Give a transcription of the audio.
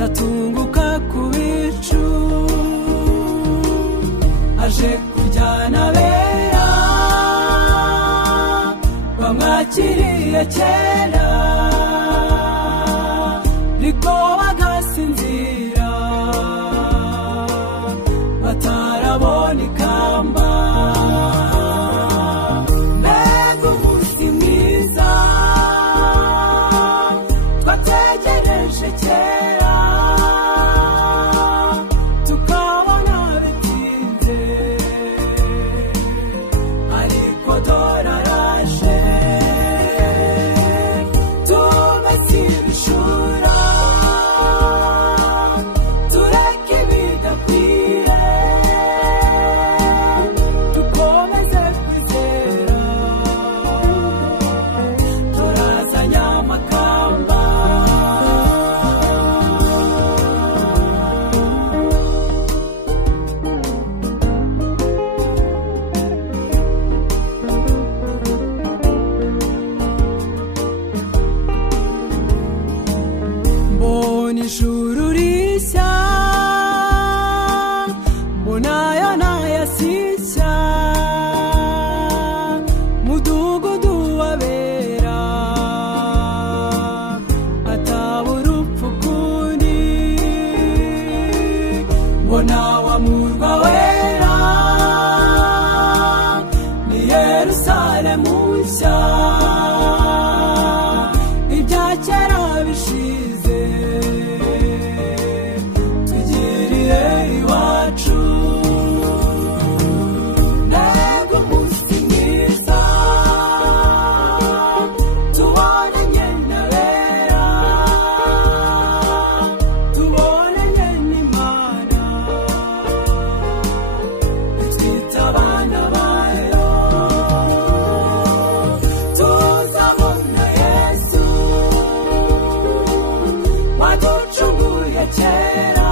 zatunguka ku bicu aje kujyana abera bamwakiriye kera niko bagasinzira batarabona ikamba mbega umunsi mwiza twategereje kera tukabona bitinze ariko dore araje tumese ibishura tureke bidakwiye dukomeze kwizera turazanye amakamba mbona ijuru rishya mbona aya n'ayasishya mudugudu wabera atabura upfa ukundi mbona wa murwa wera ni Yerusalemu nshya ibya kera bishize tugiriye iwacu mbega umunsi mwiza tubonanye n'abera tubonanye n'Imana twita abana bayo tuzabona Yesu waducunguye kera